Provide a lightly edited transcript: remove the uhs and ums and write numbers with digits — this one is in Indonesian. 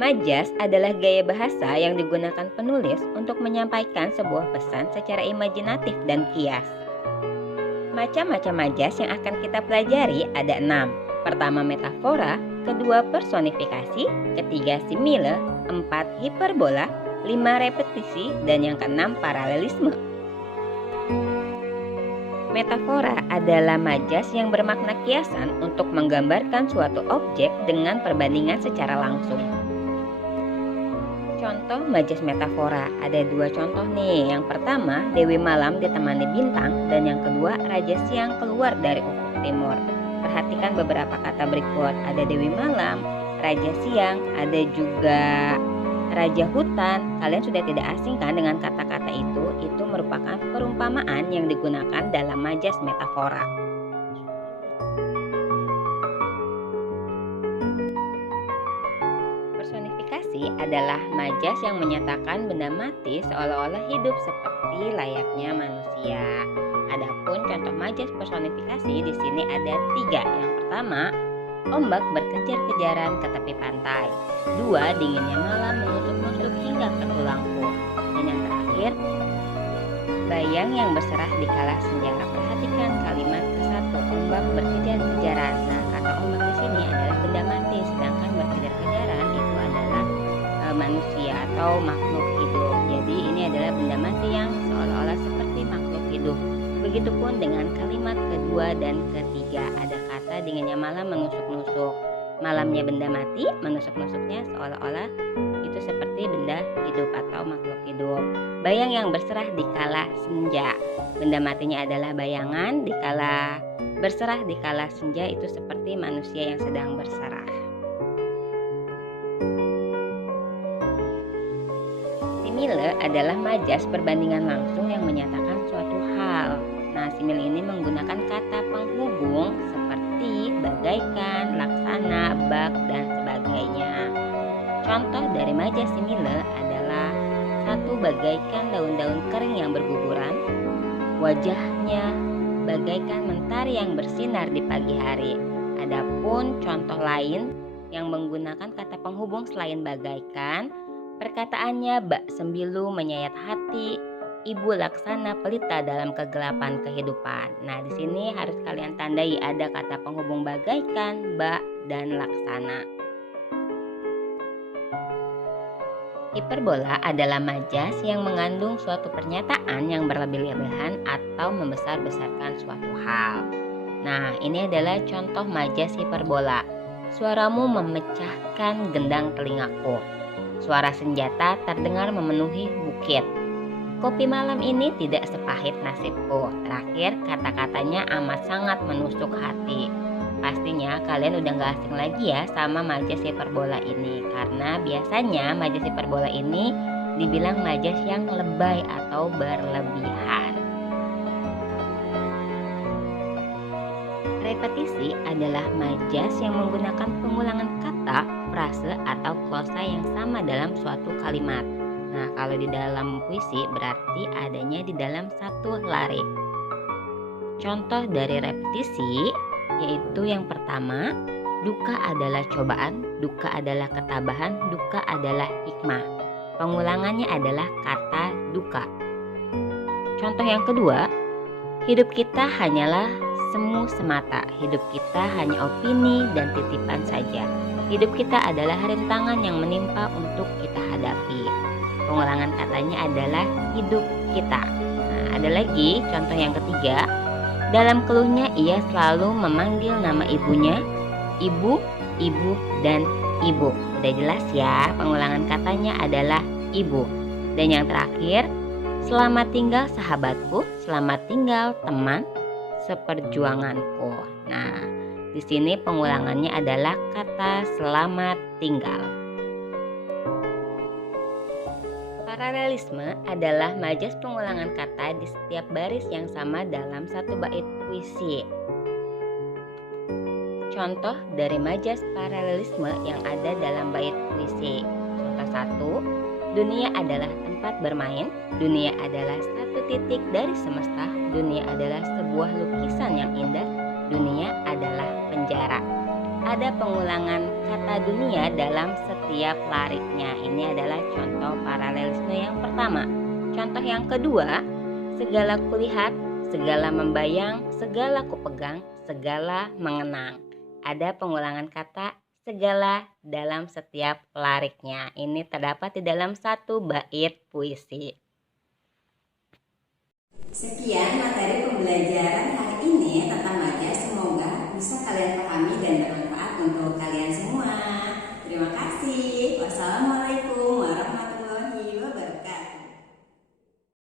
Majas adalah gaya bahasa yang digunakan penulis untuk menyampaikan sebuah pesan secara imajinatif dan kias. Macam-macam majas yang akan kita pelajari ada 6. Pertama metafora, kedua personifikasi, ketiga simile, 4 hiperbola, 5 repetisi, dan yang keenam paralelisme. Metafora adalah majas yang bermakna kiasan untuk menggambarkan suatu objek dengan perbandingan secara langsung. Contoh majas metafora, ada 2 contoh nih. Yang pertama, Dewi Malam ditemani bintang, dan yang kedua, Raja Siang keluar dari ufuk timur. Perhatikan beberapa kata berikut, ada Dewi Malam, Raja Siang, ada juga Raja Hutan. Kalian sudah tidak asing kan dengan kata-kata itu? Itu merupakan perumpamaan yang digunakan dalam majas metafora. Personifikasi adalah majas yang menyatakan benda mati seolah-olah hidup seperti layaknya manusia. Adapun contoh majas personifikasi di sini ada 3. Yang pertama, ombak berkejar-kejaran ke tepi pantai. 2, dinginnya malam menusuk-nusuk hingga ke tulangku. Dan yang terakhir, bayang yang berserah di kala senja. Perhatikan kalimat ke-1, ombak berkejar-kejaran. Nah, kata ombak di sini adalah benda mati, sedangkan berkejar-kejaran itu adalah manusia atau makhluk hidup. Jadi ini adalah benda mati yang seolah-olah seperti makhluk hidup. Begitupun dengan kalimat kedua dan ketiga, ada kata dinginnya malam menusuk-nusuk. Malamnya benda mati, menusuk-nusuknya seolah-olah itu seperti benda hidup atau makhluk hidup. Bayang yang berserah di kala senja. Benda matinya adalah bayangan, dikala berserah di kala senja itu seperti manusia yang sedang berserah. Simile adalah majas perbandingan langsung yang menyatakan suatu hal. Nah, simile ini menggunakan kata penghubung seperti bagaikan, laksana, bak, dan sebagainya. Contoh dari majas simile adalah 1, bagaikan daun-daun kering yang berguguran. Wajahnya bagaikan mentari yang bersinar di pagi hari. Adapun contoh lain yang menggunakan kata penghubung selain bagaikan, perkataannya bak sembilu menyayat hati, ibu laksana pelita dalam kegelapan kehidupan. Nah, di sini harus kalian tandai ada kata penghubung bagaikan, bak, dan laksana. Hiperbola adalah majas yang mengandung suatu pernyataan yang berlebih-lebihan atau membesar-besarkan suatu hal. Nah, ini adalah contoh majas hiperbola. Suaramu memecahkan gendang telingaku. Suara senjata terdengar memenuhi bukit. Kopi malam ini tidak sepahit nasibku. Terakhir, kata-katanya amat sangat menusuk hati. Pastinya kalian udah gak asing lagi ya sama majas hiperbola ini, karena biasanya majas hiperbola ini dibilang majas yang lebay atau berlebihan. Repetisi adalah majas yang menggunakan pengulangan kata, frase, atau glosa yang sama dalam suatu kalimat. Nah, kalau di dalam puisi berarti adanya di dalam satu larik. Contoh dari repetisi yaitu yang pertama, duka adalah cobaan, duka adalah ketabahan, duka adalah hikmah. Pengulangannya adalah kata duka. Contoh yang kedua, hidup kita hanyalah semu semata, hidup kita hanya opini dan titipan saja. Hidup kita adalah rintangan yang menimpa untuk kita hadapi. Pengulangan katanya adalah hidup kita. Nah, ada lagi contoh yang ketiga. Dalam keluhnya ia selalu memanggil nama ibunya, ibu, ibu, dan ibu. Udah jelas ya, pengulangan katanya adalah ibu. Dan yang terakhir, selamat tinggal sahabatku, selamat tinggal teman seperjuanganku. Nah, di sini pengulangannya adalah kata selamat tinggal. Paralelisme adalah majas pengulangan kata di setiap baris yang sama dalam satu bait puisi. Contoh dari majas paralelisme yang ada dalam bait puisi. Contoh 1, dunia adalah tempat bermain, dunia adalah satu titik dari semesta, dunia adalah sebuah lukisan yang indah, dunia adalah penjara. ada pengulangan kata dunia dalam setiap lariknya. Ini adalah contoh paralelisme yang pertama. Contoh yang kedua, segala kulihat, segala membayang, segala kupegang, segala mengenang. Ada pengulangan kata segala dalam setiap lariknya. Ini terdapat di dalam satu bait puisi. Sekian materi pembelajaran